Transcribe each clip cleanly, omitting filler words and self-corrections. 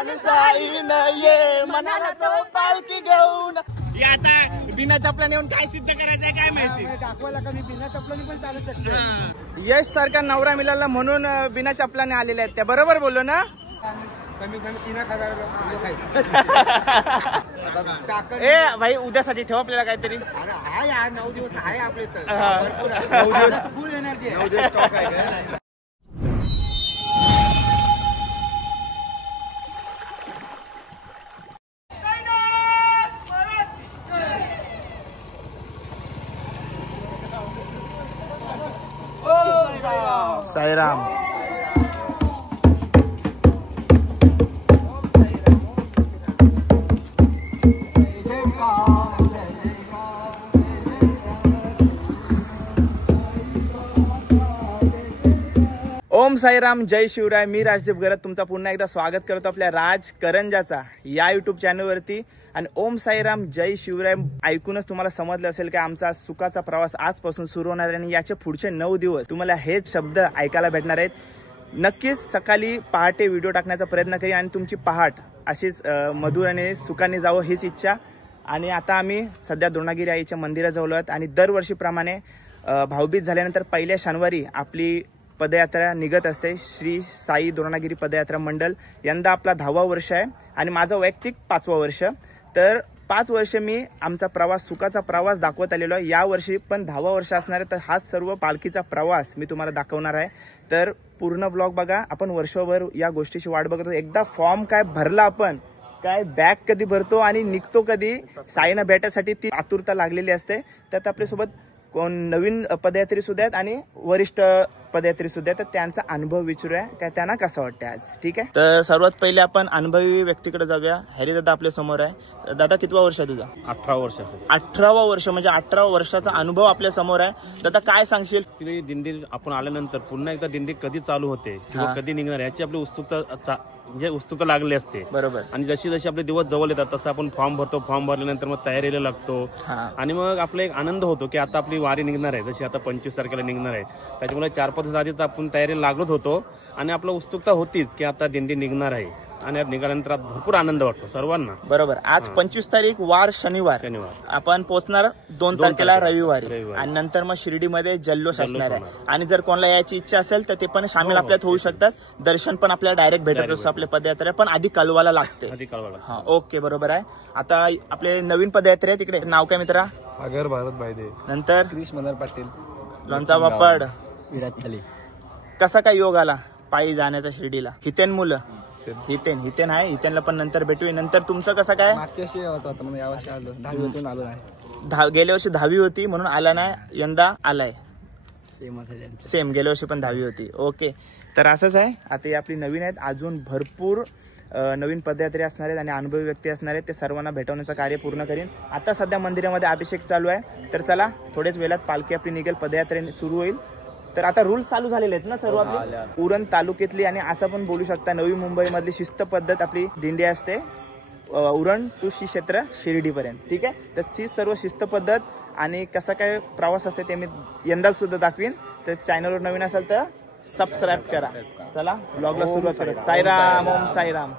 विठ्ठल साई ये मनाला तो पालखी घेऊन. आता बिना चपला नेऊन काय सिद्ध करायचंय काय माहिती. दाखवायला का मी बिना चपलाने पण चालू शकतो. यश सारखा नवरा मिळाला म्हणून बिना चपलाने आलेले आहेत. त्या बरोबर बोललो ना. कमी कमी 3,000 ए भाई उद्यासाठी ठेव आपल्याला काहीतरी. अरे आहे यार 9 दिवस आहे आपले तर भरपूर आहे. 9 दिवस फुल एनर्जी आहे. 9 दिवस स्टॉक आहे. साईराम. ओम साईराम, जय शिवराय. मी राजदीप गरत तुमचा पुन्हा एकदा स्वागत करतो आपल्या राज करंजाचा या युट्यूब चॅनलवरती. आणि ओम साईराम जय शिवराय ऐकूनच तुम्हाला समजलं असेल की आमचा सुखाचा प्रवास आजपासून सुरू होणार आहे आणि याचे पुढचे 9 दिवस तुम्हाला हेच शब्द ऐकायला भेटणार आहेत. नक्कीच सकाळी पहाटे व्हिडिओ टाकण्याचा प्रयत्न करी आणि तुमची पहाट अशीच मधुर आणि सुखाने जावं हीच इच्छा. आणि आता आम्ही सध्या द्रोणागिरी आईच्या मंदिराजवळ आहोत आणि दरवर्षीप्रमाणे भाऊबीज झाल्यानंतर पहिल्या शनिवारी आपली पदयात्रा निघत असते. श्री साई द्रोणागिरी पदयात्रा मंडळ. यंदा आपला 10वा वर्ष आहे आणि माझं वैयक्तिक 5वा वर्ष. तर 5 वर्ष मी आमचा प्रवास सुखाचा प्रवास दाखवत आलेलो आहे. या वर्षी पण 10वा वर्ष असणार आहे. तर हाच सर्व पालखीचा प्रवास मी तुम्हाला दाखवणार आहे. तर पूर्ण ब्लॉग बघा. आपण वर्षभर या गोष्टीची वाट बघतो. एकदा फॉर्म काय भरला आपण काय बॅग कधी भरतो आणि निघतो कधी साईना भेटायसाठी ती आतुरता लागलेली असते. त्यात आपल्यासोबत कोण नवीन पदयात्री सुद्धा आहेत आणि वरिष्ठ पदयात्री सुद्धा आहेत. तर त्यांचा अनुभव विचारूया काय त्यांना कसं वाटतं आज. ठीक आहे. तर सर्वात पहिले आपण अनुभवी व्यक्तीकडे जाऊया. हॅरी दादा आपल्या समोर आहे. दादा कितवा वर्ष आहे तुझा. 18 वर्ष. 18वा वर्ष म्हणजे 18 वर्षाचा अनुभव आपल्या समोर आहे. दादा काय सांगशील. दिंडी आपण आल्यानंतर पुन्हा एकदा दिंडी कधी चालू होते किंवा कधी निघणार याची आपली उत्सुकता लागली असते. बरोबर. आणि जशी जशी आपले दिवस जवळ येतात तसं आपण फॉर्म भरतो. फॉर्म भरल्यानंतर मग तयारीला लागतो आणि मग आपला एक आनंद होतो की आता आपली वारी निघणार आहे. जशी आता 25 तारखेला निघणार आहे. त्याच्यामुळे 4-5 दिवस आधी आपण तयारीला लागलोच होतो आणि आपला उत्सुकता होतीच की आता दिंडी निघणार आहे. आणि आज निघाल्यानंतर भरपूर आनंद वाटतो सर्वांना. बरोबर. आज 25 तारीख वार शनिवार. आपण पोहोचणार 2 तारखेला रविवारी आणि नंतर मग शिर्डीमध्ये जल्लोष असणार आहे. आणि जर कोणाला याची इच्छा असेल तर ते पण सामील आपल्यात होऊ शकतात. दर्शन पण आपल्याला डायरेक्ट भेटत असतो आपल्या पदयात्रा. पण आधी कळवायला लागते. हा ओके बरोबर आहे. आता आपले नवीन पदयात्रा आहे तिकडे. नाव काय मित्रा. सागर भारत भाईदे. नंतर क्रिश मनोहर पाटील. लोणचा वापड. विराट खाली. कसा काय योग आला पायी जाण्याचा शिर्डीला. हितेन मुलं हितेन आहे. हितेनला पण नंतर भेटूया. नंतर तुमचं कसं काय. मागच्या वर्षी होता म्हणून यावर्षी आलो. 10वीतून आलो नाही. गेल्या वर्षी 10वी होती म्हणून आला नाही. यंदा आलाय. सेम गेल्या वर्षी पण 10वी होती. ओके. तर असंच आहे. आता ही आपली नवीन आहेत. अजून भरपूर नवीन पदयात्री असणार आहेत आणि अनुभवी व्यक्ती असणार आहेत. ते सर्वांना भेटवण्याचं कार्य पूर्ण करीन. आता सध्या मंदिरामध्ये अभिषेक चालू आहे. तर चला थोडेच वेळात पालखी आपली निघेल. पदयात्रा सुरू होईल. तर आता रूल्स चालू झालेले आहेत ना सर्व आपले. उरण तालुक्यातली आणि असं पण बोलू शकता नवी मुंबई मधली शिस्त पद्धत आपली दिंडी असते उरण टू श्री क्षेत्र शिर्डीपर्यंत. ठीक आहे. तर ती सर्व शिस्त पद्धत आणि कसा काय प्रवास असते ते मी यंदा सुद्धा दाखवीन. तर चॅनलवर नवीन असेल तर सबस्क्राईब करा. चला ब्लॉगला सुरुवात करूया. साईराम. ओम साईराम.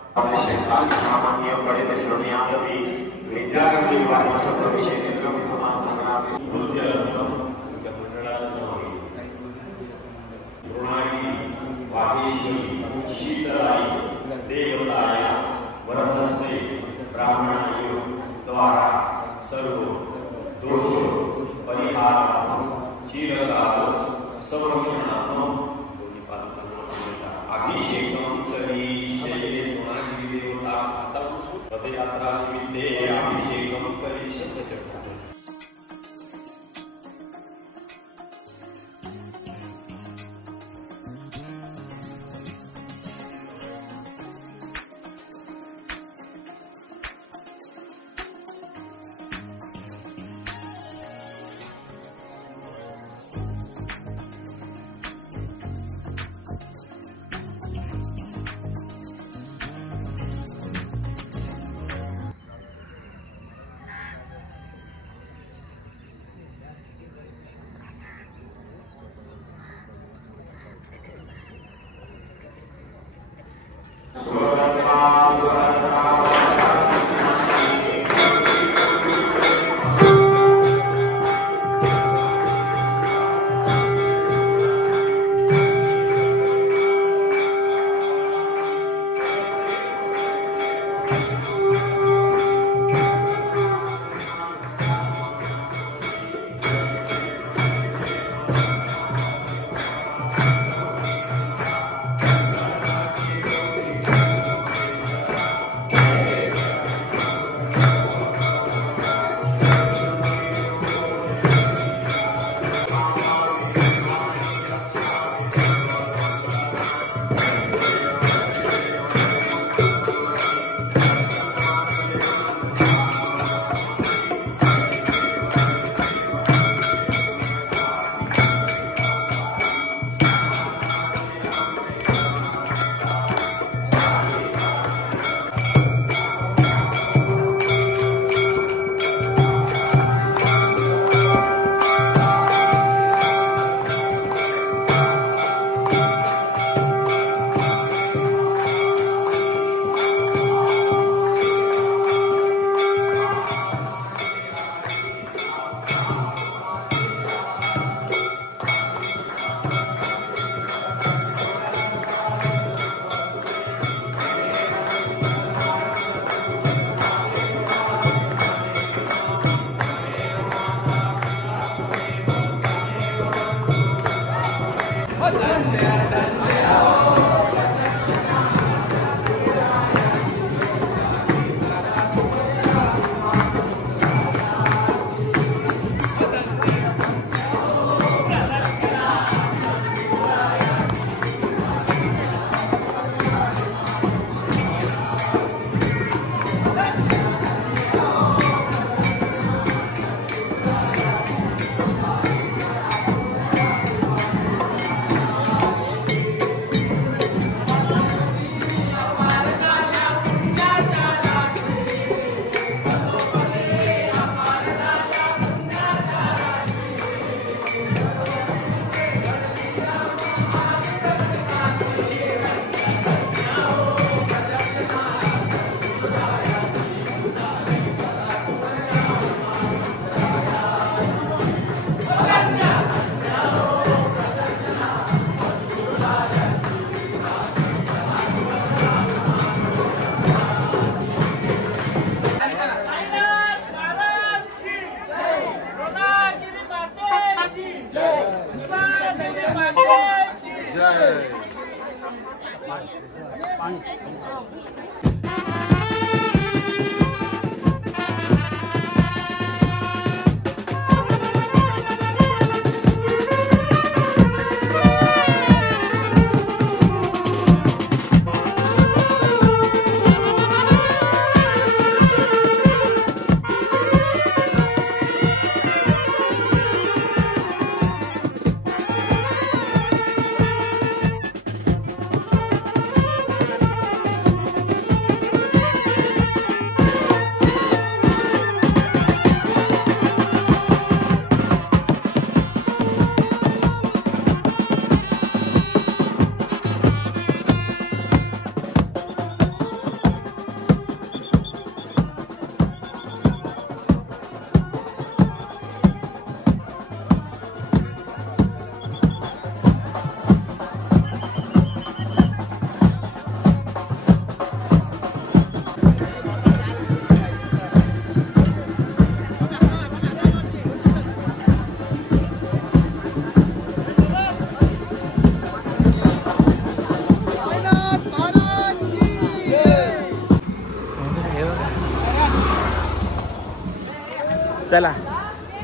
चला,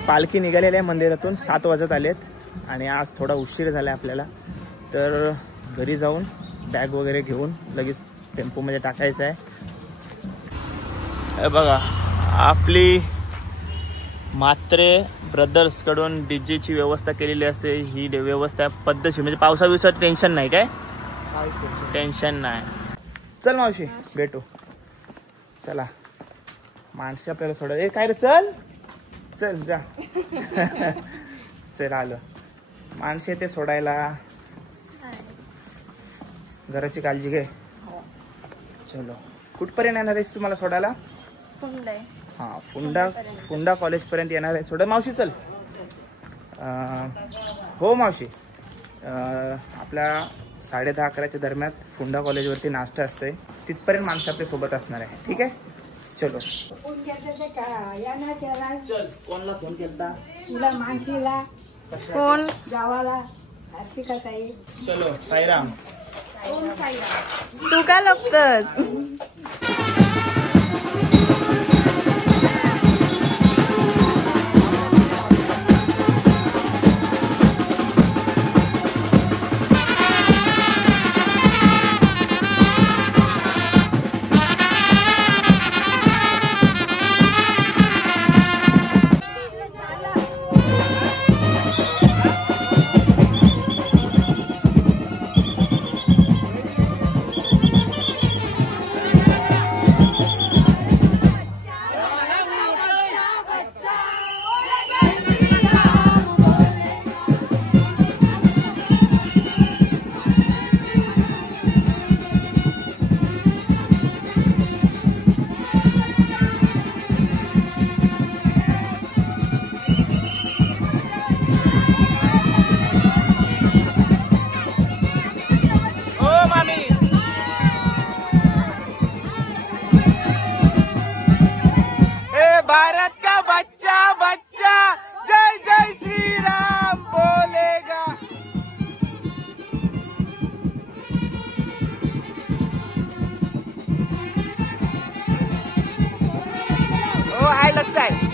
पालखी निघालेली आहे मंदिरातून, 7 वाजत आलेत आणि आज थोडा उशीर झाला आपल्याला, तर घरी जाऊन बॅग वगैरे घेऊन लगेच टेम्पोमध्ये टाकायचं आहे. बघा, आपली म्हात्रे ब्रदर्सकडून डीजेची व्यवस्था केलेली असते. ही व्यवस्था पद्धतशीर, म्हणजे पावसाविषयी टेन्शन नाही, काय टेन्शन नाही. चल मावशी, भेटू. चला, माणसे आपल्याला सोडा. ए काय रे, चल चल जा. चल आलं, माणसे ते सोडायला. घराची काळजी घे. चलो, कुठपर्यंत येणार आहेस तुम्हाला सोडायला? हां, फुंडा कॉलेजपर्यंत येणार आहे. सोडा मावशी, चल. हो मावशी, आपल्या 10:30-11च्या दरम्यान फुंडा कॉलेजवरती नाश्ता असतोय, तिथपर्यंत माणसं आपल्या सोबत असणार आहे. ठीक आहे, चलो. चल, कोणला फोन केलता? तुला, मानसीला, कोण? गावाला, आशिका साई. चलो, साईराम. तू काय लपतस? भारत का बच्चा बच्चा जय जय श्री राम बोलेगा. ओ हाय, लक्ष आहे.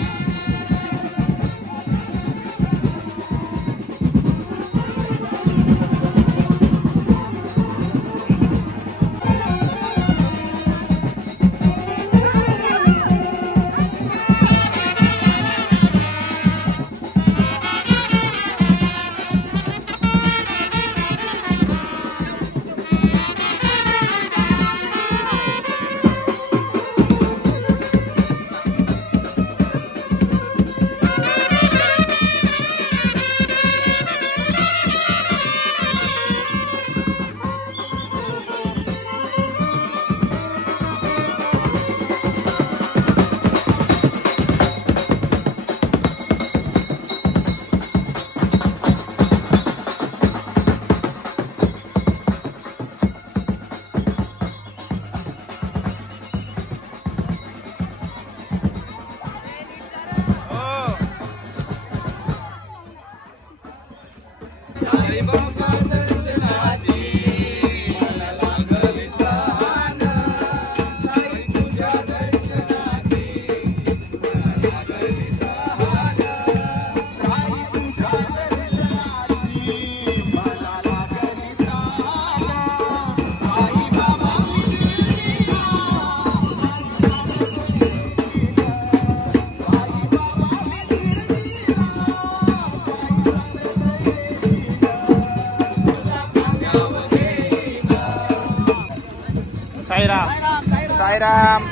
साईराम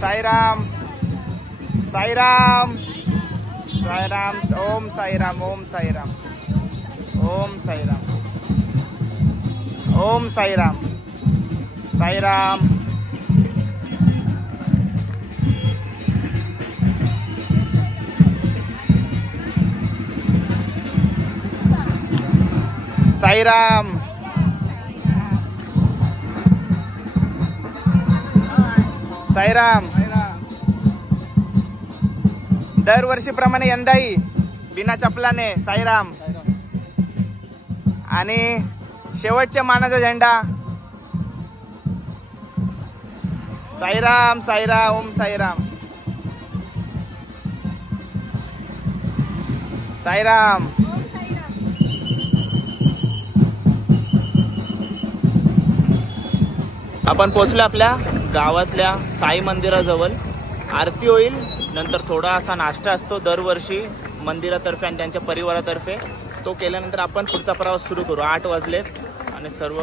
साईराम साईराम साईराम. ओम साईराम, ओम साईराम, ओम साईराम, ओम साईराम, साईराम. साईराम. साईराम. दरवर्षीप्रमाणे यंदाही बिना चपलाने साईराम. आणि शेवटच्या मानाचा झेंडा साईराम. साईराम, ओम साईराम. साईराम. आपण पोहोचलो आपल्या गावातल्या साई मंदिराजवळ. आरती होईल, नंतर थोडा असा नाश्ता असतो दरवर्षी मंदिरातर्फे आणि त्यांच्या परिवारातर्फे. तो केल्यानंतर आपण पुढचा प्रवास सुरू करू. 8 वाजलेत आणि सर्व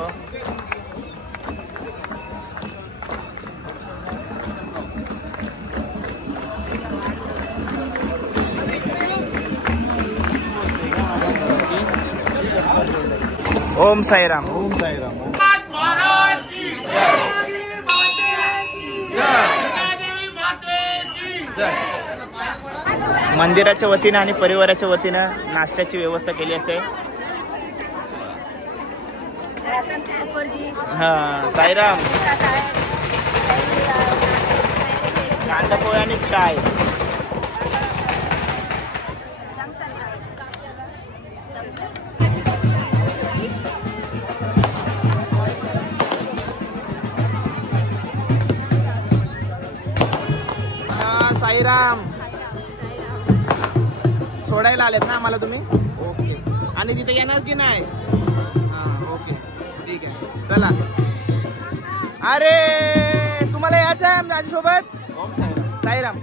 ओम साईराम. ओम साईराम. मंदिराच्या वतीनं आणि परिवाराच्या वतीनं नाश्त्याची व्यवस्था केली असते. हा साईराम. कांदा पोहे आणि चाय. साईराम. सोडायला आलेत ना आम्हाला तुम्ही? ओके. आणि तिथे येणार की नाही? हा ओके ठीक आहे चला. अरे तुम्हाला यायचं आहे माझ्यासोबत? साईराम.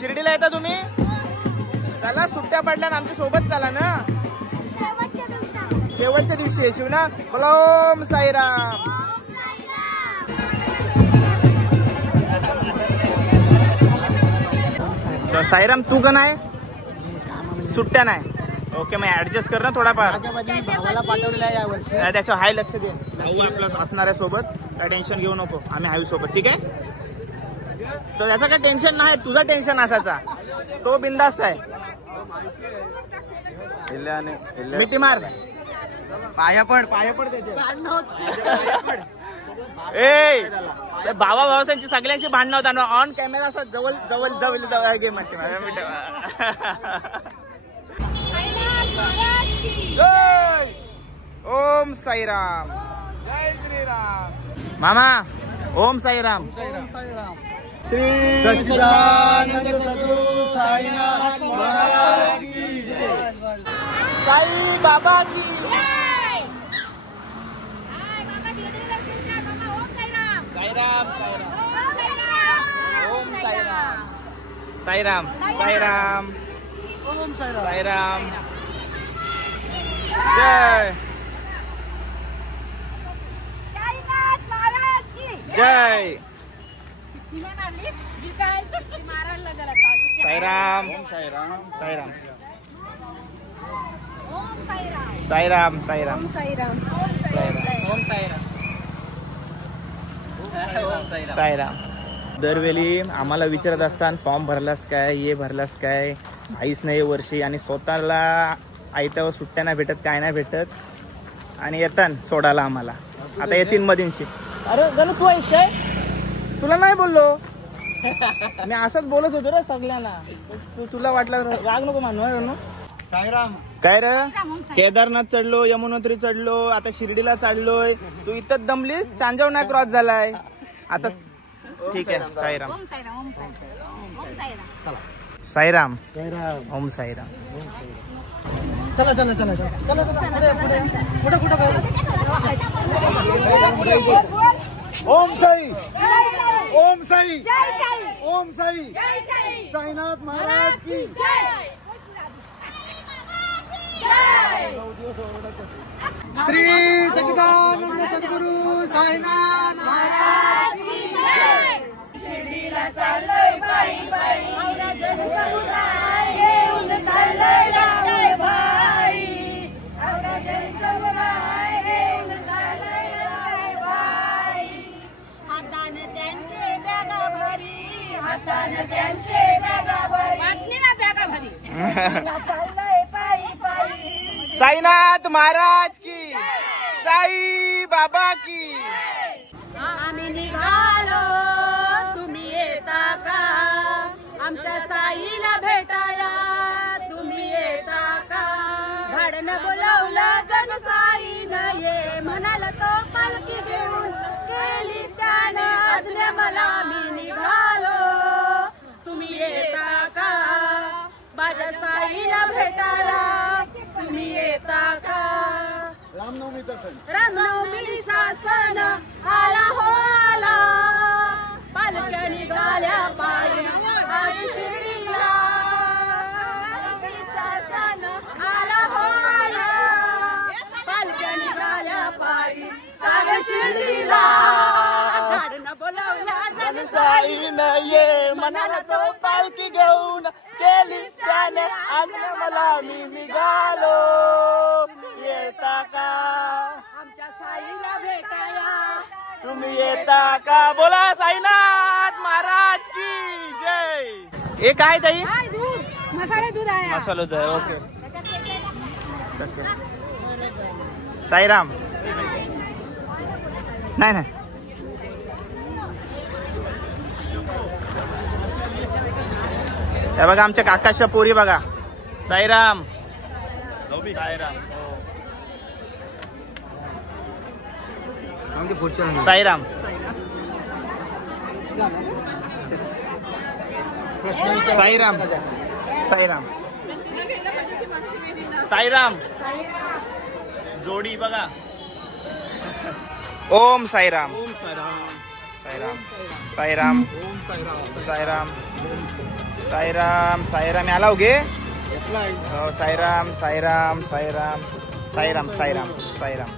शिर्डीला येता तुम्ही? चला सुट्ट्या पडल्या ना आमच्या सोबत चला ना. शेवटच्या दिवशी येशील ना. बोला ओम साईराम. साईराम तू का नाही? सुट्ट्या नाही. ओके मग ऍडजस्ट कर ना थोडाफार. भावाला पाठवलेला आहे यावर्षी. त्याच्या हाय लक्ष दे. भाऊ आपला असणार आहे सोबत. काय टेन्शन घेऊ नको. आम्ही हाय सोबत ठीक आहे. तर याचं काय टेन्शन नाही. तुझं टेन्शन असायचा. तो बिंदास्त आहे. मिठी मार. पाया पड त्याचे. ए भावा भावासांची सगळ्यांची भांडणं होता. ऑन कॅमेरा असं जवळ जवळ जवळ जवळ गे म्हणते. ओम साईराम. जय श्रीराम. मामा ओम साईराम. श्री सच्चिदानंद सद्गुरु साईनाथ महाराज की जय. साई बाबा की साईराम. ओम साईराम. साईराम साईराम. ओम साईराम. साईराम. जय जय साईराम. साईराम. साईराम. साईराम. साईराम. ओम साईराम. साईराम. दरवेळी आम्हाला विचारत असतात फॉर्म भरलास काय, ये भरलास काय, माहीच नाही वर्षी. आणि स्वतःला आयत्यावर सुट्ट्या नाही भेटत, काय नाही भेटत. आणि येतात सोडायला आम्हाला. आता येतील मधींशी. अरे गणू तू आहेस काय? तुला नाही बोललो मी. असंच बोलत होतो रे सगळ्यांना. तुला वाटलं राग नको मानू. साईराम. काय रे केदारनाथ चढलो, यमुनोत्री चढलो, आता शिर्डीला चढलोय. तू इथंच दमलीस. चांजाव नाही क्रॉस झालाय आता. ठीक आहे. साईराम. साईराम. ओम साईराम. चला चला चला चला चला पुढे पुढे ओम साई. ओम साई. ओम साई. साईनाथ महाराज की श्री सच्चिदानंद सद्गुरु साईनाथ महाराज की जय. शिर्डीला चाललोय पायी पायी. औराजन समुदाय घेऊन चाललोय रावळ भाई. औराजन समुदाय घेऊन चाललोय रावळ भाई. हाताने त्यांचे बॅगा भरी. हाताने त्यांचे बॅगा भरी. वाटणीला बॅगा भरी. चाललोय पायी पायी. साईनाथ महाराज की. साई बाबा की. आम्ही निघालो तुम्ही येता का? आमच्या साईला भेटायला तुम्ही येता का? भाडनं बोलावलं जण साईनं ये म्हणाला तो पालखी घेऊन. केली त्यानं आज्ञा मला मी निघालो. तुम्ही येता का माझ्या साईला भेटायला? रामनवमीचा सण आला हो आला, पालख्या निघाल्या पायी आज शिर्डीला. रामनवमीचा सण आला हो आला, पालख्या निघाल्या पायी आज शिर्डीला. गाडनं बोलावल्या साईन ये मनाला तो पालखी घेऊन केली त्याने आज्ञा मला मी निघालो. येता का आमच्या साईला भेटाया, तुम्ही येता का? बोला साईनाथ महाराज की जय. हे काय ताई? दूध मसाले दूध आहे. मसाला दूध आहे. ओके. साईराम. नाही नाही हे बघा आमच्या काकाच्या पोरी बघा. साईराम साईराम साईराम साईराम साईराम साईराम जोडी बघा. ओम साईराम साईराम साईराम साईराम साईराम साईराम आला हो गे. साईराम साईराम साईराम साईराम साईराम साईराम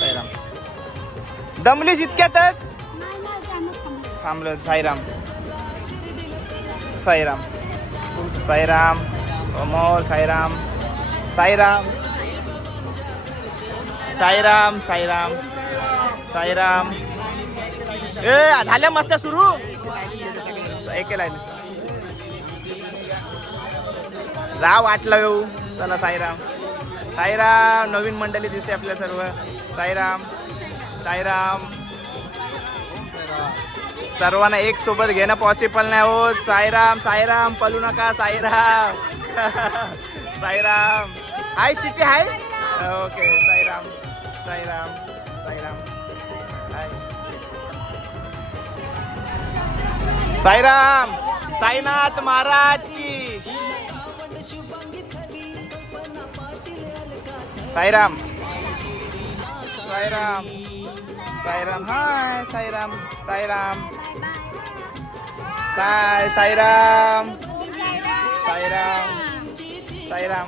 साईराम. दमली जितक्यातच थांबलं. साईराम साईराम साईराम अमोल साईराम साईराम साईराम साईराम साईराम. ए झाल्या मस्त सुरू. एक लाईन जा वाटलं येऊ. चला साईराम साईराम. नवीन मंडळी दिसते आपल्या सर्व. साईराम साईराम. सर्वांना एक सोबत घेणं पॉसिबल नाही होत. साईराम साईराम पळू नका. साईराम साईराम. हाय सिटी हाय. ओके साईराम साईराम साईराम हाय. साईराम साईनाथ महाराज की. साईराम साईराम साईराम. हाय साईराम साईराम साईराम साईराम साईराम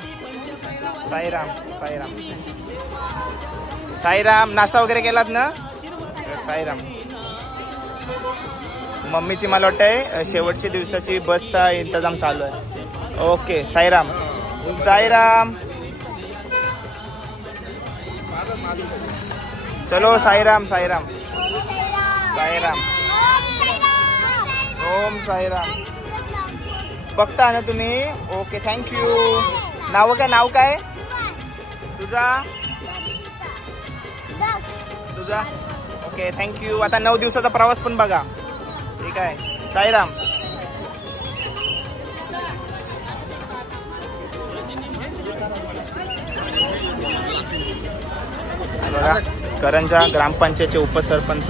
साईराम साईराम साईराम. नाश्ता वगैरे केलात ना? साईराम. मम्मीची मला वाटतंय शेवटची दिवसाची बसचा इंतजाम चालू आहे. ओके साईराम साईराम. चलो साईराम साईराम साईराम. ओम साईराम. बघता ना तुम्ही? Okay thank you. नाव काय? नाव काय तुझा? तुझा? Okay thank you. आता 9 दिवसाचा प्रवास पण बघा. ठीक आहे. साईराम. बघा करंजा ग्रामपंचायतचे उपसरपंच.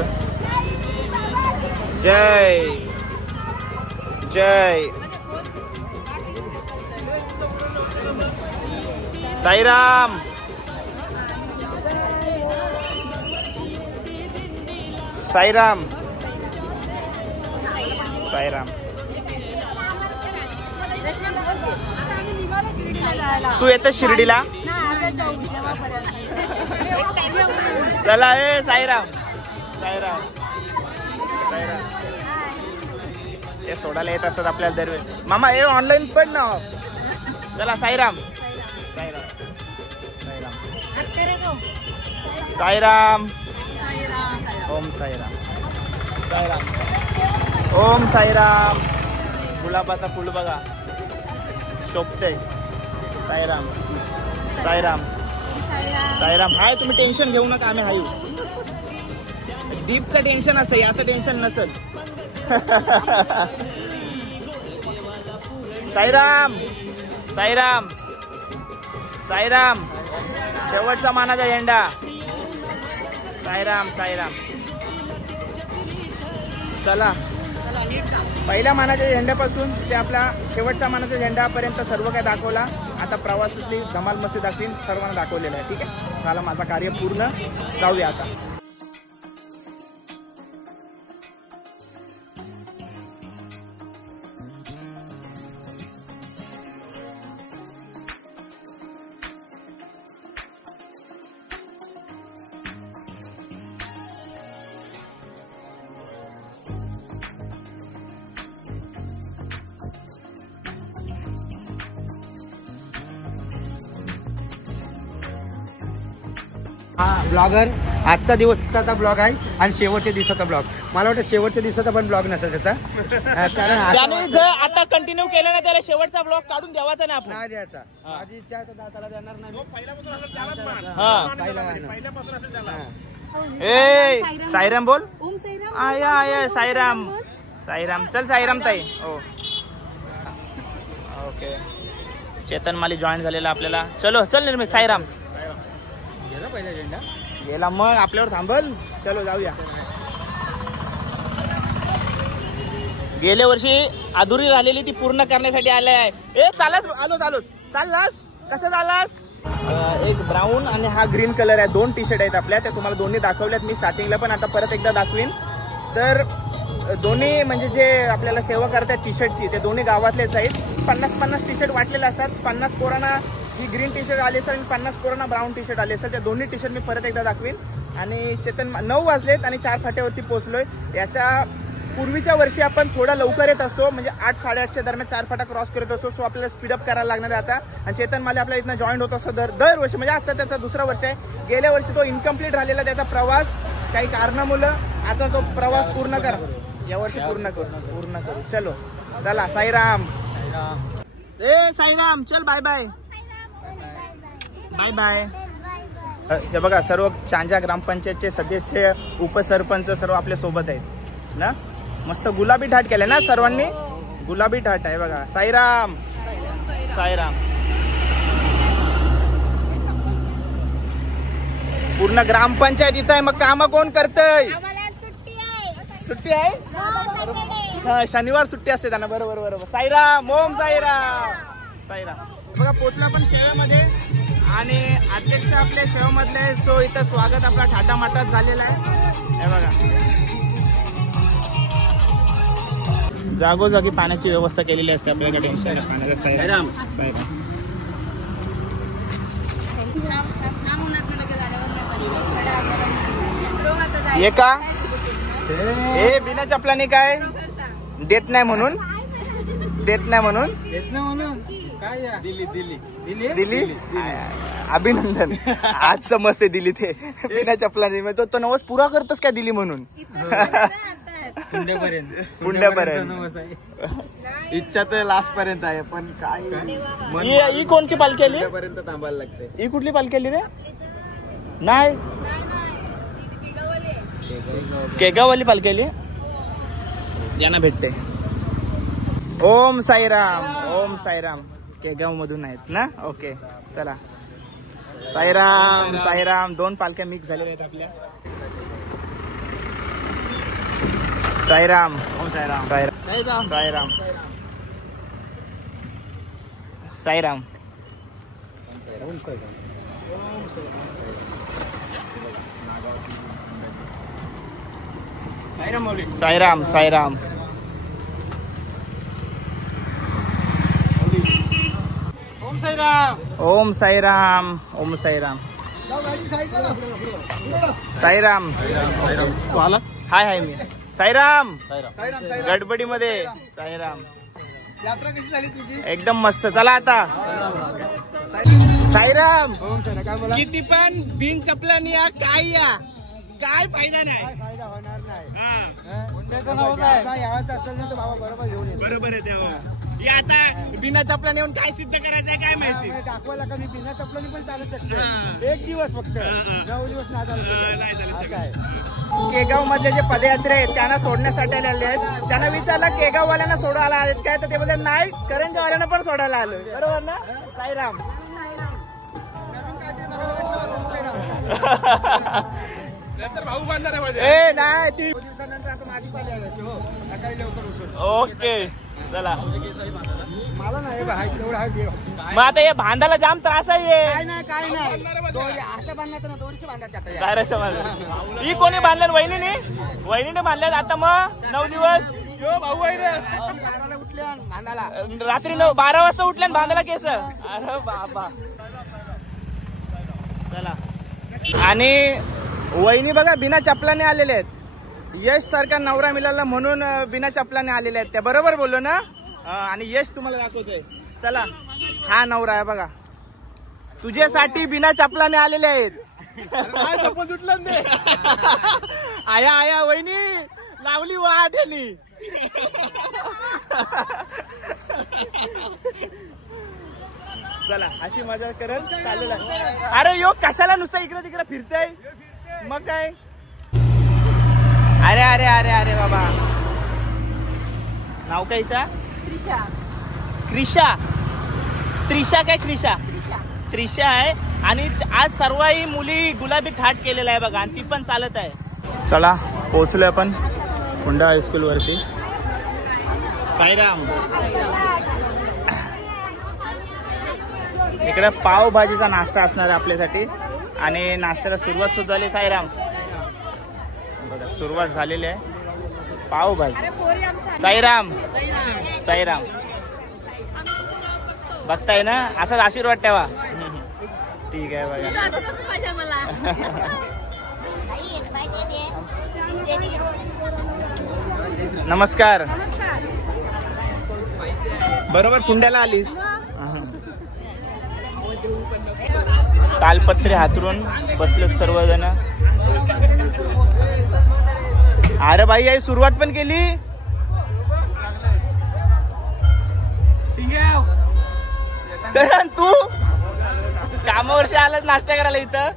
जय जय साईराम. साईराम साईराम. तू येतो शिर्डीला? चला ए साईराम साईराम साईराम. ते सोडायला येत असतात आपल्याला दरवेळी. मामा हे ऑनलाईन पण ना. चला साईराम साईराम साईराम साईराम. ओम साईराम साईराम. ओम साईराम. गुलाबाचा फुल बघा शोभते. साईराम साईराम साईराम. हाय तुम्ही टेन्शन घेऊ नका. आम्ही हाय. दीपचं टेन्शन असतं, याचं टेन्शन नसेल. साईराम साईराम साईराम. शेवटचा मानाचा झेंडा. साईराम साईराम. चला पहिल्या मानाच्या झेंड्यापासून ते आपला शेवटच्या मानाच्या झेंड्यापर्यंत सर्व काय दाखवला. आता प्रवासातली धमाल मस्ती दाखवीन, सर्वांना दाखवलेलं आहे. ठीक आहे, झालं माझं कार्य पूर्ण. जाऊया आता. हा ब्लॉगर आजचा दिवसाचा ब्लॉग आहे आणि शेवटच्या दिवसाचा ब्लॉग. मला वाटतं शेवटच्या दिवसाचा पण ब्लॉग नसेल त्याचा, कारण त्याने जर आता कंटिन्यू केलं ना त्याला शेवटचा ब्लॉग काढून द्यावाचा ना आपण. नाही द्यायचा. माझी इच्छा आहे तर त्याला देणार नाही. ए साईराम बोल. ओम साईराम. आया आया साईराम. साईराम चल. साईराम ताई. हो ओके. चेतन माली जॉईन झालेला आपल्याला. चलो चल निर्मित. साईराम गेला पहिला झेंडा. गेला मग आपल्यावर थांबल. चलो जाऊया. गेल्या वर्षी अधुरी राहिलेली ती पूर्ण करण्यासाठी आले आहे. ए चालत आलोच. चाललास कसं चाललास. एक ब्राऊन आणि हा ग्रीन कलर आहे. 2 टी शर्ट आहेत आपल्या, त्या तुम्हाला दोन्ही दाखवल्यात मी स्टार्टिंगला, पण आता परत एकदा दाखवीन. तर दोन्ही म्हणजे जे आपल्याला सेवा करतात टी शर्टची ते दोन्ही गावातलेच आहेत. 50-50 टी शर्ट वाटलेले असतात. 50 पोरांना ही ग्रीन टी शर्ट आली असेल आणि 50 पोरांना ब्राऊन टी शर्ट आले असेल. त्या दोन्ही टी शर्ट मी परत एकदा दाखवीन. आणि चेतन 9 वाजलेत आणि 4 फाट्यावरती पोहोचलोय. याच्या पूर्वीच्या वर्षी आपण थोडा लवकर येत असतो, म्हणजे 8-8:30च्या दरम्यान 4 फाटा क्रॉस करत असतो. सो आपल्याला स्पीडअप करायला लागणार आहे आता. आणि चेतन माले आपल्या इथनं जॉईन होत असतो दरवर्षी, म्हणजे आजचा त्याचा दुसरा वर्ष आहे. गेल्या वर्षी तो इनकम्प्लीट राहिलेला त्याचा प्रवास काही कारणामुळे. आता तो प्रवास पूर्ण करा, यावर्षी पूर्ण करू. चलो चला. साईराम. ए साईराम चल. Bye bye. Bye bye. हे बघा सर्व चांजा ग्रामपंचायतचे सदस्य, उपसरपंच सर्व आपल्या सोबत आहेत ना. मस्त गुलाबी ठाट केलाय ना सर्वांनी. गुलाबी ठाट आहे बघा. साईराम. साईराम. पूर्ण ग्रामपंचायत इथं आहे. मग काम कोण करतय. सुट्टी आहे. शनिवार सुट्टी असते त्यांना. बरोबर. साईराम. ओम साईराम. साईराम. बघा पोचला पण शेवामध्ये आणि अध्यक्ष आपल्या शेवामधले. सो इथं स्वागत आपला ठाटामाटात झालेला आहे. हे बघा जागोजागी पाण्याची व्यवस्था केलेली असते आपल्याकडे. साईराम. साईराम. ये का ए बिना चपलाने काय देत नाही म्हणून काय दिली. अभिनंदन. आज समजते दिली ते बिना चपलाने. तो नवस पुरा करतोस काय दिली म्हणून. पुंड्यापर्यंत इच्छा तर लास्ट पर्यंत आहे, पण काय ही कोणची पालखी आली. पर्यंत थांबायला लागते. ही कुठली पालखी आली रे. नाही केगाववाली पालखी आली. यांना भेटते. ओम साईराम. ओम साईराम. केगाव मधून आहेत ना. ओके चला. साईराम. साईराम. 2 पालख्या मिक्स झालेल्या आहेत आपल्या. साईराम. ओम साईराम. साईराम. साईराम. साईराम. साईराम. साईराम. ओम साईराम. ओम साईराम. ओम साईराम. साईराम. हाय हाय मी साईराम. गडबडीमध्ये साईराम. यात्रा कशी झाली तुझी. एकदम मस्त. चला आता. साईराम. किती पण बिन चपलानी या काय या काय फायदा नाही. फायदा होणार नाही. बरोबर आहे तेव्हा. आता बिना चपला नेऊन काय सिद्ध करायचंय काय माहिती. दाखवायला का मी बिना चपलानी पण चालू शकतो. 1 दिवस फक्त 9 दिवस नाही चालू. केगाव मधले जे पदयात्रे आहेत त्यांना सोडण्यासाठी आलेले आहेत. त्यांना विचारलं केगाव वाल्यांना सोडायला आलेत काय, तर ते बोलले नाही करंजा वाल्यांना पण सोडायला आलोय. बरोबर ना. साईराम. भाऊ बांधणार आहे माझे. ए नाही ती दिवसानंतर आता माझी पाली आली. सकाळी लवकर उठून. ओके चला. मला नाही तेवढं आहे. मग आता हे बांधायला जाम त्रास आहे काय नाही असं बांधलं ना 200 बांधायचे आता काय रे समज ही कोणी बांधलं वहिनीने बांधल्यात आता मग 9 दिवस भाऊ आहे रे उठले बांधायला रात्री 12 वाजता उठल्या बांधायला केस अरे बाबा चला आणि वहिनी बघा बिना चपलाने आलेले आहेत यश सारखा नवरा मिळाला म्हणून बिना चपलाने आलेले आहेत त्या बरोबर बोललो ना आणि यश तुम्हाला दाखवतोय चला हा नवरा आहे बघा तुझ्यासाठी बिना चपलाने आलेले आहेत चप्पल तुटलं नाही आया वहिनी लावली वा त्यांनी चला अशी मजा करत चालू अरे योग कशाला नुसता इकडे तिकडे फिरतय मग काय अरे अरे अरे अरे बाबा नाव काय क्रिशा त्रिशा काय त्रिशा आहे आणि आज सर्वही मुली गुलाबी ठाट केलेला आहे बघा आणि ती पण चालत आहे चला पोहोचलोय आपण हुंडा हायस्कूल वरती साईराम इकडे पावभाजीचा नाश्ता असणार आहे आपल्यासाठी आणि नाश्त्याला सुरुवात सुद्धा झाली साईराम बघा सुरुवात झालेली आहे पावभाजी साईराम बघताय ना असाच आशीर्वाद ठेवा ठीक आहे बघा नमस्कार बरोबर कुंड्याला आलीस तालपत्रे हातरून बसले सर्वजण अरे बाई आई सुरुवात पण केली कारण तू कामावरशी आलाच नाश्ता करायला इथं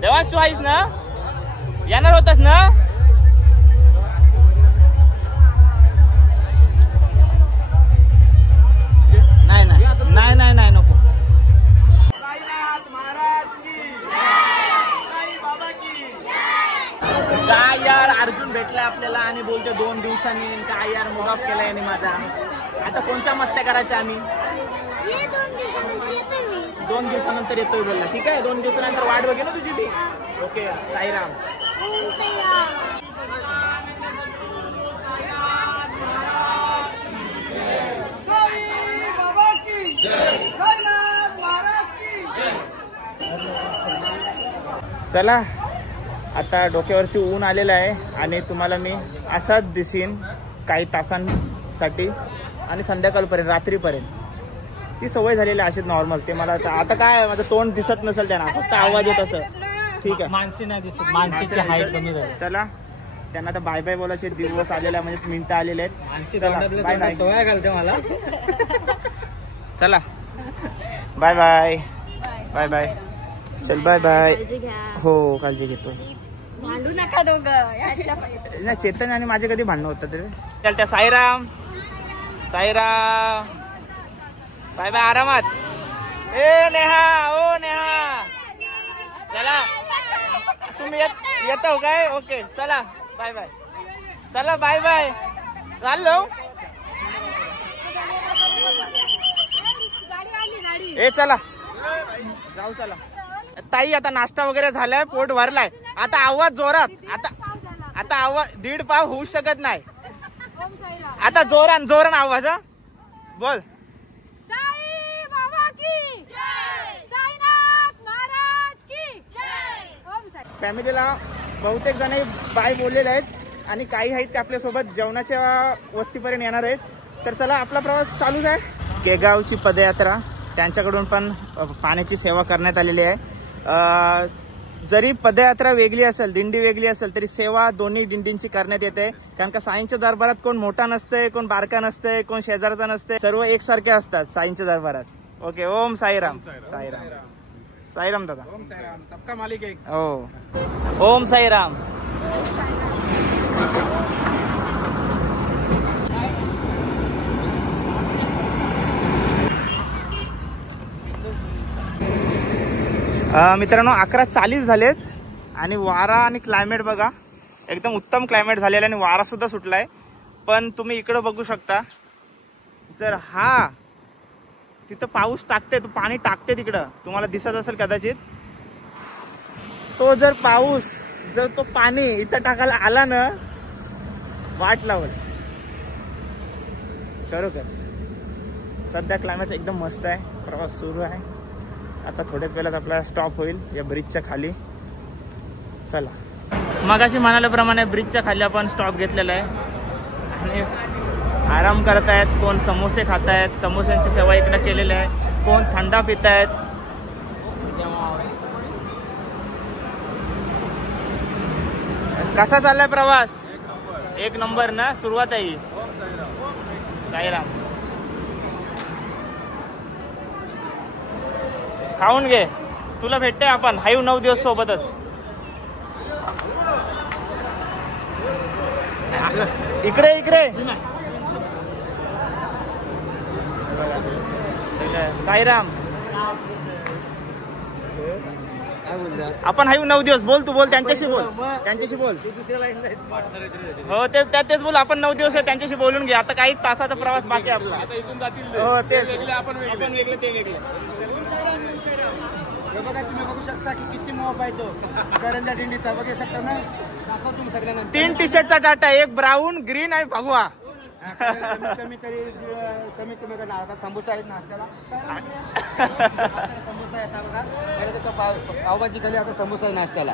देवांश तू आहेस ना येणार होतास ना नाही नको काय यार अर्जुन भेटलाय आपल्याला आणि बोलतो 2 दिवसांनी काय यार मूड ऑफ केलाय आणि माझा आता कोणत्या मस्त्या करायच्या आम्ही 2 दिवसानंतर येतोय बोलला ठीक आहे 2 दिवसानंतर वाट बघे ना तुझी ती ओके साईराम चला आता डोक्यावरती ऊन आलेलं आहे आणि तुम्हाला मी असाच दिसीन काही तासांसाठी आणि संध्याकाळपर्यंत रात्रीपर्यंत ती सवय झालेली अशीच नॉर्मल ते मला आता काय माझं तोंड दिसत नसेल त्यांना फक्त आवाज येत असं ठीक आहे माणसे नाही दिसत माणसाची हाईट कमी झाली चला त्यांना आता बाय बाय बोलायचे दिवस आलेले म्हणजे मिनिटं आलेले आहेत बाय बाय सवय घालते मला चला बाय बाय बाय बाय चल बाय बाय हो काळजी घेतो भांडू नका दोघं चेतन आणि माझे कधी भांडणं होतं तरी चल त्या साईराम बाय बाय आरामात ए नेहा ओ नेहा चला तुम्ही येतो काय ओके चला बाय बाय चला बाय बाय चाललो ए चला जाऊ चला ताई आता नाश्ता वगैरे झालाय पोट भरलाय आता आवाज जोरात आता आवाज 1.5 पाव होऊ शकत नाही आता जोरान आवाज हा बोल साई बाबा की जय साईनाथ महाराज की जय ओम साई फॅमिलीला बहुतेक जण बाय बोललेले आहेत आणि काही आहेत ते आपल्यासोबत जेवणाच्या वस्तीपर्यंत येणार आहेत तर चला आपला प्रवास चालूच आहे केगावची पदयात्रा त्यांच्याकडून पण पाण्याची सेवा करण्यात आलेली आहे जरी पदयात्रा वेगळी असेल दिंडी वेगळी असेल तरी सेवा दोन्ही दिंडींची करण्यात येते कारण का साईंच्या दरबारात कोण मोठा नसतंय कोण बारका नसतंय कोण शेजारचा नसतंय सर्व एकसारखे असतात साईंच्या दरबारात ओके ओम साईराम साईराम दादा सबका मालिक एक हो ओम साईराम मित्रांनो 11:40 झालेत आणि वारा आणि क्लायमेट बघा एकदम उत्तम क्लायमेट झालेलं आणि वारा सुद्धा सुटलाय पण तुम्ही इकडे बघू शकता जर हा तिथं पाऊस टाकते, तो पाणी टाकते तिकडं, तुम्हाला दिसत असेल कदाचित. तो जर पाऊस जर तो पाणी इथं टाकायला आला ना, वाट लावल खरोखर. सध्या क्लायमेट एकदम मस्त आहे, प्रवास सुरू आहे. आता थोड्याच वेळात आपला स्टॉप होईल या ब्रिजच्या खाली. चला, मगाशी म्हणाल्याप्रमाणे ब्रिजच्या खाली आपण स्टॉप घेतलेला आहे आणि आराम करत आहेत. कोण समोसे खात आहेत, समोस्यांची सेवा इकडे केलेली आहे. कोण थंडा पित आहेत. कसा चाललाय प्रवास? एक नंबर ना. सुरुवात आहे साईराम. खाऊन घे, तुला भेटते. आपण हायू 9 दिवस सोबतच. इकडे इकडे साईराम. आपण हायू 9 दिवस. बोल, तू बोल, त्यांच्याशी बोल, त्यांच्याशी बोल. हो तेच बोल. आपण 9 दिवस आहे, त्यांच्याशी बोलून घे. आता काही तासाचा प्रवास बाकी आपला. हो तेच. आपण वेगळे ते वेगळे. बघा, तुम्ही बघू शकता की किती मोह आहे तो करंजा दिंडीचा. बघू शकता ना, दाखव तुम्ही सगळ्यांना. 3 टी-शर्टचा टाटा, एक ब्राऊन, ग्रीन आणि भगवा. कमी आता समोसा आहेत नाश्त्याला. समोसा येतात बघा. पावभाजी खाली, आता समोसा आहे नाश्त्याला.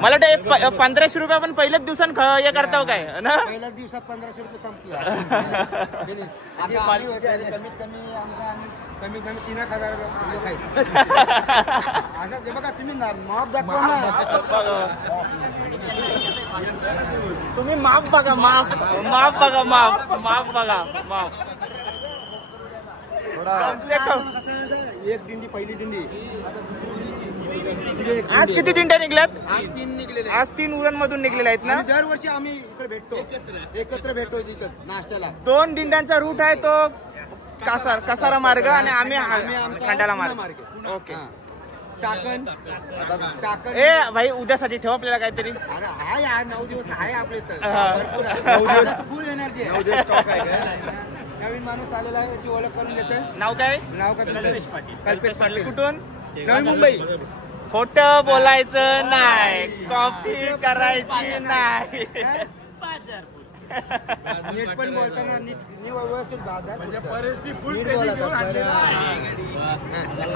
मला वाटतं 1500 रुपये आपण पहिल्याच दिवसात हे करतो काय ना. पहिल्याच दिवसात 1500 रुपये संपले. कमीत कमी 3,000 लोक आहेत. बघा तुम्ही माप दाखवा ना. तुम्ही माप बघा, माप बघा, माप बघा. एक दिंडी, पहिली दिंडी. आज किती दिंड्या निघल्यात? आज 3 निघलेले. आज 3 उरणमधून निघलेल्या आहेत ना. दरवर्षी आम्ही इकडे भेटतो, एकत्र भेटतो तिथं नाश्त्याला. 2 दिंड्यांचा रूट आहे तो कसारा मार्ग आणि आम्ही खंडाला मार्ग. ओके. चाकण. ए भाई, उद्यासाठी ठेव आपल्याला काहीतरी. अरे आहे यार, 9 दिवस आहे आपले तर. 9 दिवस फुल एनर्जी आहे. नवीन माणूस आलेला आहे, त्याची ओळख करून देतोय. नाव काय? नाव काय? कल्पेश पाटील. कुठून? नवी मुंबई. खोटं बोलायचं नाही, कॉपी करायची नाही. नीट पण बोलताना नीट व्यवस्थित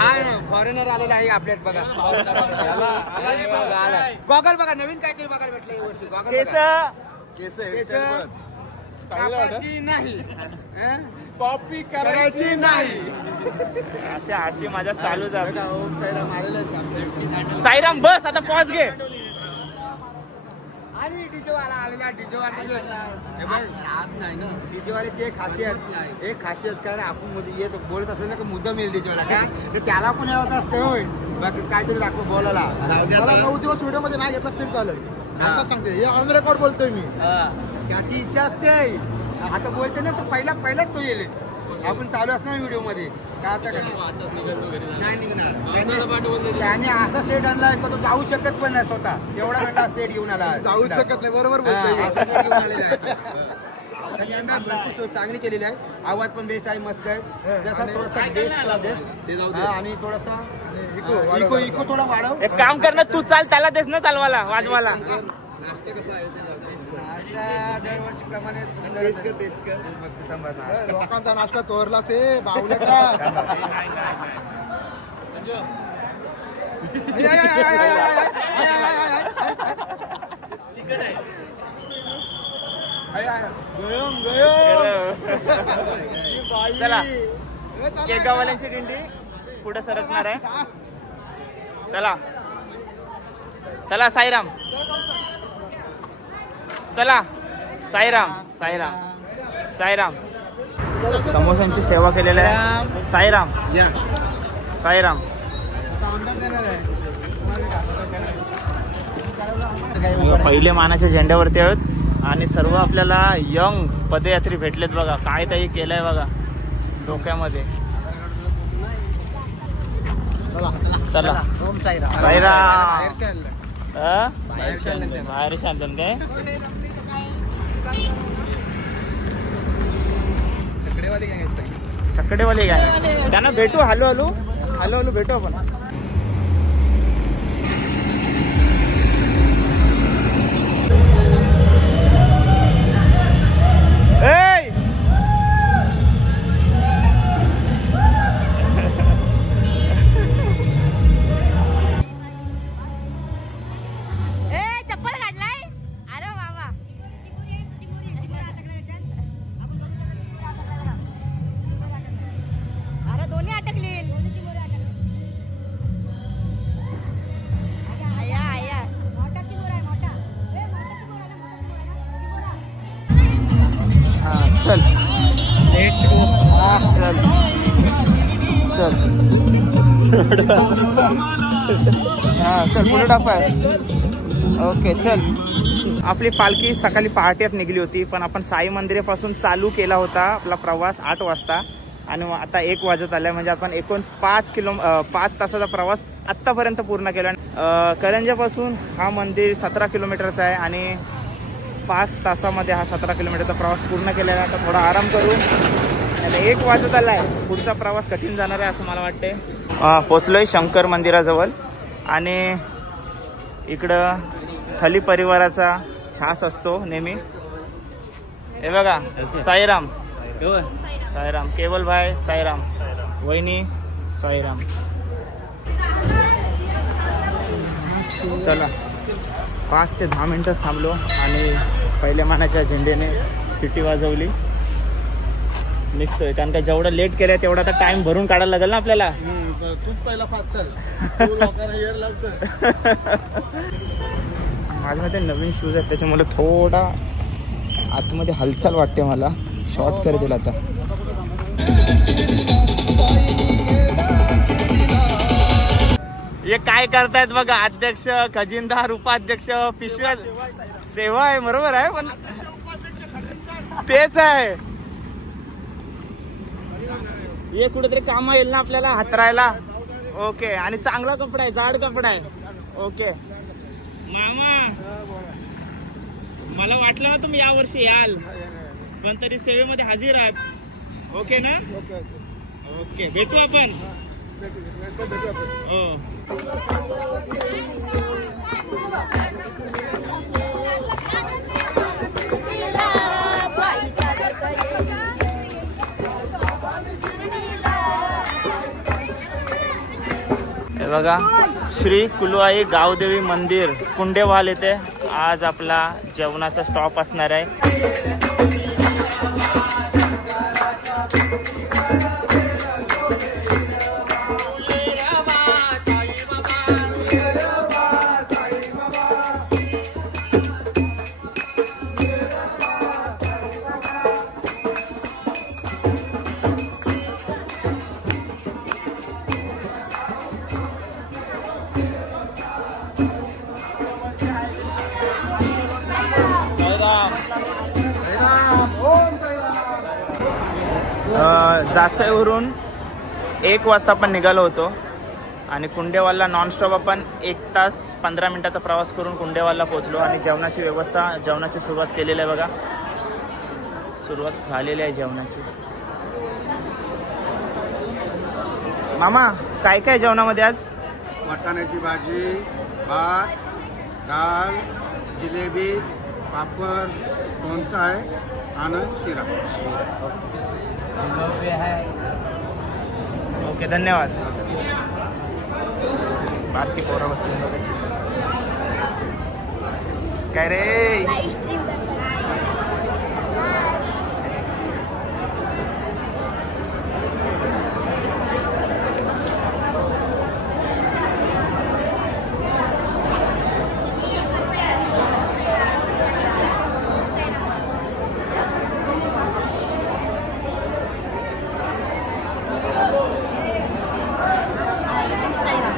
हा फॉरेनर आलेला आहे आपल्यात. बघा गॉगल बघा, नवीन काहीतरी बघायला भेटलं या वर्षी. गॉगल कापायची नाही, कॉपी करायची नाही. असे हास्य माझ्या चालू झालं. साईराम आलेला आहे. साईराम बस, आता पॉज घे. आणि डीजेवाला आलेला. डीजेवाला नाही ना. डीजेवाल्याची एक खासियत काय, आपण मध्ये येतो बोलत असलो ना का मुद्दा मिळेल डीजेवाला का, तर त्याला पण यावं असतं. होय बाकी काहीतरी दाखव बोलायला. 9 दिवस व्हिडिओ मध्ये नाही घेतलं तरी चालेल. आता सांगते, हे ऑन रेकॉर्ड बोलतोय मी. त्याची इच्छा असते. आता बोलते ना, तो पहिलाच तो येईल. आपण चालू असणार व्हिडिओ मध्ये का आता नाही निघणार. त्याने असा सेट आणला का तो जाऊ शकत पण नाही स्वतः. एवढा मोठा सेट घेऊन आला. जाऊ शकत नाही. बरोबर असा सेट घेऊन आलेला आहे. भरपूर चांगली केलेली आहे. आवाज पण बेस आहे, मस्त आहे. जसा थोडासा बेस आणि थोडासा इको थोडा वाढव. एक काम कर ना, तू चाल, त्याला देस ना चालवाला, वाजवाला. नाश्ता कसा आहे दरवर्षीप्रमाणे. लोकांचा नाश्ता चोरला से बावला का. चला, केगाववाल्यांची दिंडी पुढे सरकणार आहे. चला चला साईराम. चला साईराम. साईराम. साईराम. समोस्यांची सेवा केलेली आहे. साईराम. साईराम. पहिले मानाच्या झेंड्यावरती आहोत आणि सर्व आपल्याला यंग पदयात्री भेटलेत. बघा काय ताई केलंय बघा डोक्यामध्ये. चला साईराम. बाहेर शांतन काय कडेवाले गाणं त्यांना भेटू. हॅलो हॅलो हॅलो हॅलो भेटू आपण. चल लेट्स गो. चल चल चल पुढे टाकाय. ओके चल. आपली पालखी सकाळी पहाटेत निघली होती, पण आपण साई मंदिरापासून चालू केला होता आपला प्रवास 8 वाजता आणि आता 1 वाजत आलाय. म्हणजे आपण एकूण 5 तासाचा प्रवास आत्तापर्यंत पूर्ण केला. करंजापासून हा मंदिर 17 किलोमीटरचा आहे आणि 5 तासामध्ये हा 17 किलोमीटरचा प्रवास पूर्ण केलेला आहे. आता थोडा आराम करू. आता 1 वाजत आलाय. पुढचा प्रवास कठीण जाणार आहे असं मला वाटते. पोचलोय शंकर मंदिराजवळ आणि इकडं थली परिवाराचा छास असतो नेहमी. हे बघा साईराम साईराम केवल भाई साईराम वहिनी साईराम. चला 5 ते 10 मिनिटच थांबलो आणि पहिल्या मानाच्या झेंड्याने सिटी वाजवली. निघतोय कारण का जेवढं लेट केलंय तेवढा आता टाइम भरून काढायला लागेल ना आपल्याला. तूच पहिला 5 चल. माझ्यामध्ये नवीन शूज आहेत त्याच्यामुळे थोडा आतमध्ये हालचाल वाटते मला. शॉर्ट करतील आता. हे काय करतायत बघा अध्यक्ष खजिनदार उपाध्यक्ष पिशव्या सेवा आहे बरोबर आहे पण तेच आहे. हे कुठेतरी काम येईल ना आपल्याला हातरायला. ओके आणि चांगला कपडा आहे जाड कपडा आहे. ओके मामा मला वाटलं ना तुम्ही यावर्षी याल पण तरी सेवेमध्ये हजर आहात. ओके ना. ओके भेटू आपण. हो हे बघा श्री कुलवाई गावदेवी मंदिर कुंडेवाल येथे आज आपला जेवणाचा स्टॉप असणार आहे. जासईवरून 1 वाजता आपण निघालो होतो आणि कुंडेवालला नॉनस्टॉप आपण 1 तास 15 मिनिटाचा प्रवास करून कुंडेवालला पोहोचलो आणि जेवणाची व्यवस्था जेवणाची सुरुवात केलेली आहे बघा. सुरुवात झालेली आहे जेवणाची. मामा काय काय जेवणामध्ये आज? वाटाण्याची भाजी, भात, डाळ, जिलेबी, पापड, लोणचं आहे आणि शिरा. ओके धन्यवाद. बारकी पोरा बसली बघायची काय रे.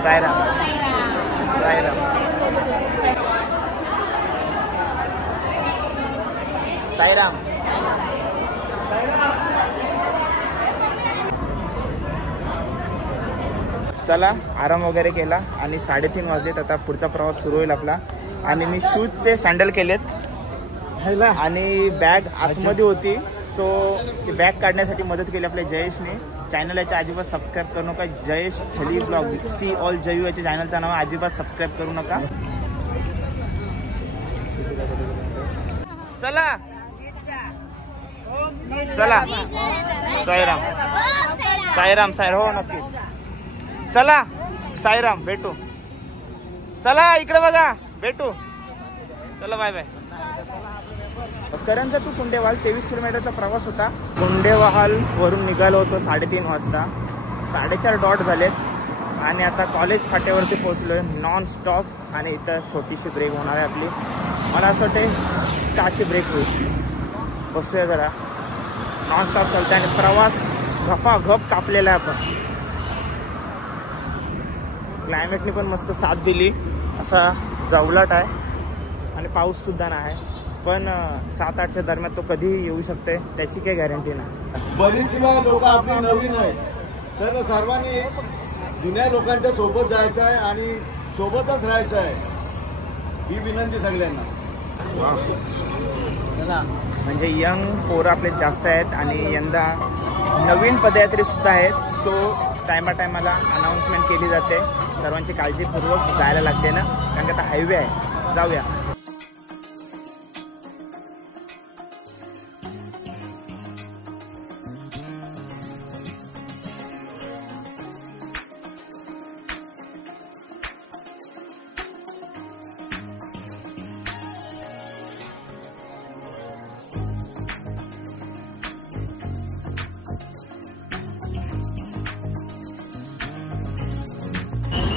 साईराम साईराम साईराम. चला आराम वगैरे केला आणि 3:30 वाजलेत. आता पुढचा प्रवास सुरू होईल आपला. आणि मी शूजचे सँडल केलेत आणि बॅग आतमध्ये होती सो ती बॅग काढण्यासाठी मदत केली आपल्या जयेशने. चॅनल याच्या अजिबात सबस्क्राईब करू नका. जयेश थली ब्लॉग सी ऑल जयू याच्या चॅनलचं नाव अजिबात सबस्क्राईब करू नका. चला चला साईराम साईराम साईर हो नक्की. चला साईराम भेटू. चला इकडे बघा भेटू. चला बाय बाय. करंजा टू कुंडेवाल 23 किलोमीटरचा प्रवास होता. कुंडेवाल वरून निघालो होतो 3:30 वाजता. 4:30 डॉट झालेत आणि आता कॉलेज फाट्यावरती पोहोचलोय नॉन स्टॉप. आणि इथं छोटीशी ब्रेक होणार आहे आपली. मला असं वाटते 4ची ब्रेक होईल. बसूया जरा. नॉन स्टॉप चालते आणि प्रवास घपाघप कापलेला आहे. आपण क्लायमेटने पण मस्त साथ दिली. असा जावलाट आहे आणि पाऊस सुद्धा नाही. पण 7-8च्या दरम्यान तो कधी येऊ शकते त्याची काही गॅरंटी नाही. बरीचशी लोक आपली नवीन आहेत तर सर्वांनी जुन्या लोकांच्या सोबत जायचं आहे आणि सोबतच राहायचं आहे ही विनंती सगळ्यांना. म्हणजे यंग पोरं आपले जास्त आहेत आणि यंदा नवीन पदयात्री सुद्धा आहेत. सो टायमाला अनाऊन्समेंट केली जाते. सर्वांची काळजीपूर्वक जायला लागते ना कारण की आता हायवे आहे. जाऊया.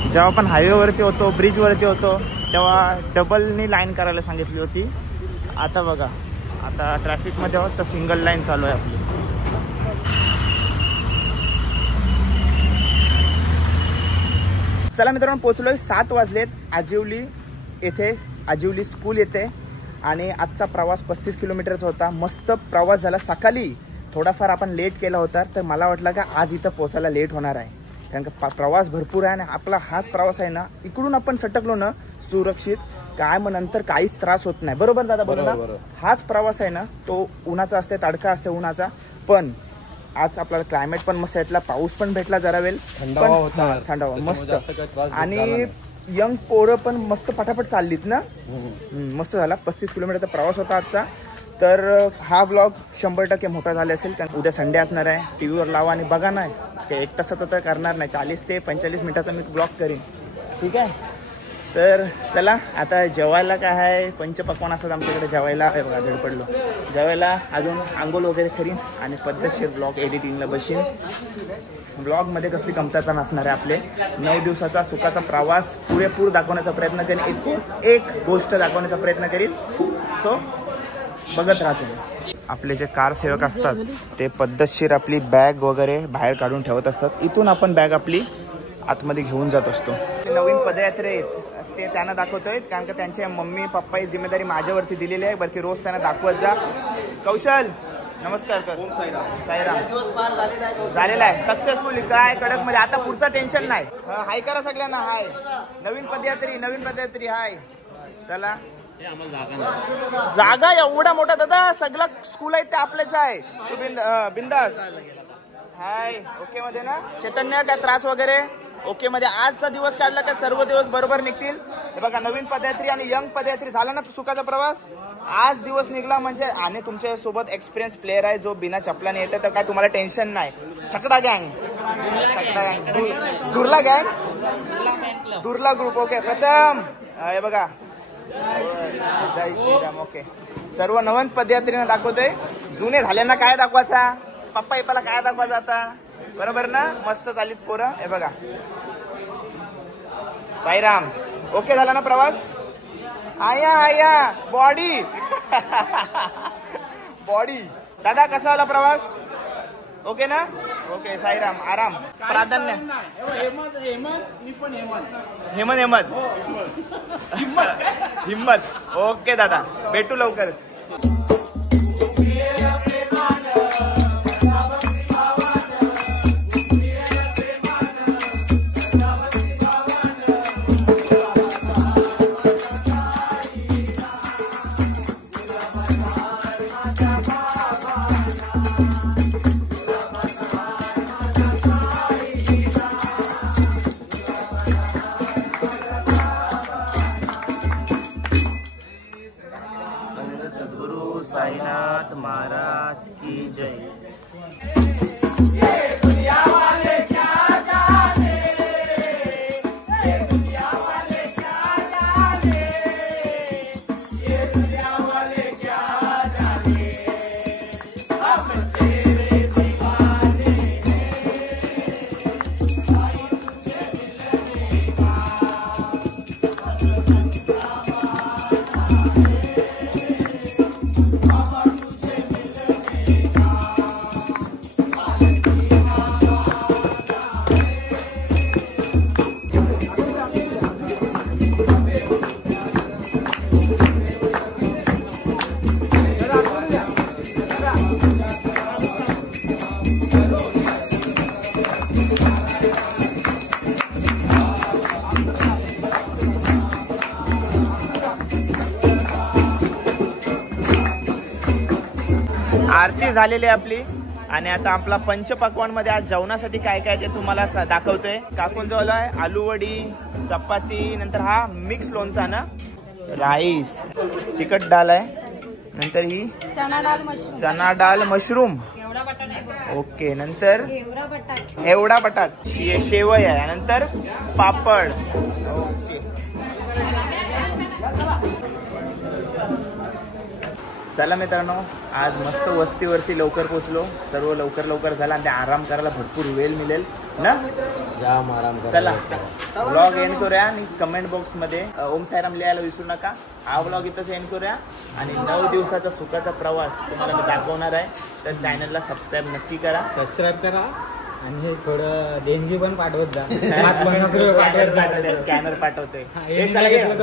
जेव्हा आपण हायवेवरती होतो ब्रिजवरती होतो तेव्हा डबलनी लाईन करायला सांगितली होती. आता बघा आता ट्रॅफिकमध्ये आहोत तर सिंगल लाईन चालू आहे आपली. चला मित्रांनो पोचलोय. 7 वाजलेत. आजिवली येथे आजिवली स्कूल येते आणि आजचा प्रवास 35 किलोमीटरचा होता. मस्त प्रवास झाला. सकाळी थोडाफार आपण लेट केला होता तर मला वाटलं का आज इथं पोचायला लेट होणार आहे कारण का प्रवास भरपूर आहे आणि आपला हाच प्रवास आहे ना. इकडून आपण सटकलो ना सुरक्षित काय मग नंतर काहीच त्रास होत नाही. बरोबर दादा बरोबर. हाच प्रवास आहे ना तो उन्हाचा असते तडका असते उन्हाचा. पण आज आपल्याला क्लायमेट पण मस्त आहे. पाऊस पण भेटला जरा वेळ थंडावा मस्त. आणि यंग पोरं पण मस्त फटाफट चाललीत ना. मस्त झाला. 35 किलोमीटरचा प्रवास होता आजचा. तर हा व्लॉग 100% मोठा झाला असेल कारण उद्या संडे असणार आहे. टीव्हीवर लावा आणि बघा. नाही ते 1 तासाचा तर करणार नाही. 40 ते 45 मिनिटाचा मी ब्लॉग करीन. ठीक आहे. तर चला आता जेवायला काय आहे पंचपक्वान असतात आमच्याकडे जेवायला. धड पडलो जेवायला. अजून आंघोळ वगैरे करीन आणि पद्धतशीर ब्लॉग एडिटिंगला बसीन. ब्लॉगमध्ये कसली कमतरता नसणार आहे. आपले 9 दिवसाचा सुखाचा प्रवास पुरेपूर दाखवण्याचा प्रयत्न करीन. एकूण एक गोष्ट दाखवण्याचा प्रयत्न करीन. सो बघत राहतो. आपले जे कार सेवक असतात ते पद्धतशीर आपली बॅग वगैरे बाहेर काढून ठेवत असतात. इथून आपण बॅग आपली आतमध्ये घेऊन जात असतो. नवीन पदयात्रे आहेत ते त्यांना दाखवतोय कारण का त्यांचे मम्मी पप्पा ही जिम्मेदारी माझ्यावरती दिलेली आहे. बरं की रोज त्यांना दाखवत जा. कौशल नमस्कार कर. साईराम झालेला आहे सक्सेसफुली. काय कडक मध्ये आता पुढचा टेन्शन नाही. हाय करा सगळ्यांना. हाय. नवीन पदयात्री हाय. चला जागा एवढा मोठा दादा सगळं स्कूल आहे ते आपलेच आहे. तू बिंदास. हाय. ओके मध्ये ना चैतन्य काय त्रास वगैरे ओके मध्ये. आजचा दिवस काढला का सर्व दिवस बरोबर निघतील. हे बघा नवीन पदयात्री आणि यंग पदयात्री झाला ना सुखाचा प्रवास. आज दिवस निघला म्हणजे. आणि तुमच्या सोबत एक्सपिरियन्स प्लेअर आहे जो बिना चपलाने येते तर काय तुम्हाला टेन्शन नाही. छकडा गँग दुर्ला गँग दुर्ला ग्रुप. ओके प्रथम हे बघा जय श्रीराम. ओके सर्व नवीन पदयात्रीने दाखवतोय. जुने झाल्यांना काय दाखवायचा पप्पा इप्पाला काय दाखवायचा आता. बरोबर ना. मस्त चालीत पोरं. हे बघा साईराम. ओके झाला ना प्रवास. आया बॉडी दादा कसा झाला प्रवास. ओके ना. ओके साईराम. आराम प्राधान्य. हिम्मत. ओके दादा भेटू लवकरच. महाराज की जय. आरती झालेली आहे आपली आणि आता आपला पंचपक्वान मध्ये आज जेवणासाठी काय काय ते तुम्हाला दाखवतोय. काकून जो आहे आलू वडी, चपाती, नंतर हा मिक्स लोणचा ना, राईस, तिखट डाळ आहे, नंतर ही चना डाळ मशरूम, ओके, नंतर एवढा बटाट, शेवई आहे, नंतर पापड, ओके. चला मित्रांनो, आज मस्त वस्तीवरती लवकर पोहोचलो, सर्व लवकर झाला आणि आराम करायला भरपूर वेळ मिळेल ना. जाम आराम. चला व्लॉग एंड करूया आणि कमेंट बॉक्स मध्ये ओम साईराम लिहायला विसरू नका. हा व्लॉग इथंच एंड करूया आणि 9 दिवसाचा सुखाचा प्रवास तुम्हाला मी दाखवणार आहे, तर चॅनलला सबस्क्राईब नक्की करा. आणि हे थोडं देणगी पण पाठवत जा. स्कॅनर पाठवते.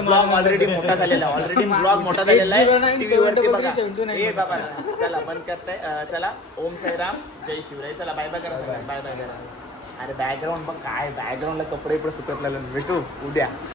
ब्लॉग ऑलरेडी मोठा झालेला आहे, ऑलरेडी ब्लॉग मोठा झालेला आहे, टीव्ही वरती बघा. ए बाबा चला बंद करताय. चला ओम साईराम जय शिवराय. चला बाय बाय करा, बाय बाय करा. अरे बॅकग्राऊंड बघ काय, बॅकग्राऊंडला कपडे पण सुकत लागले. भेटू उद्या.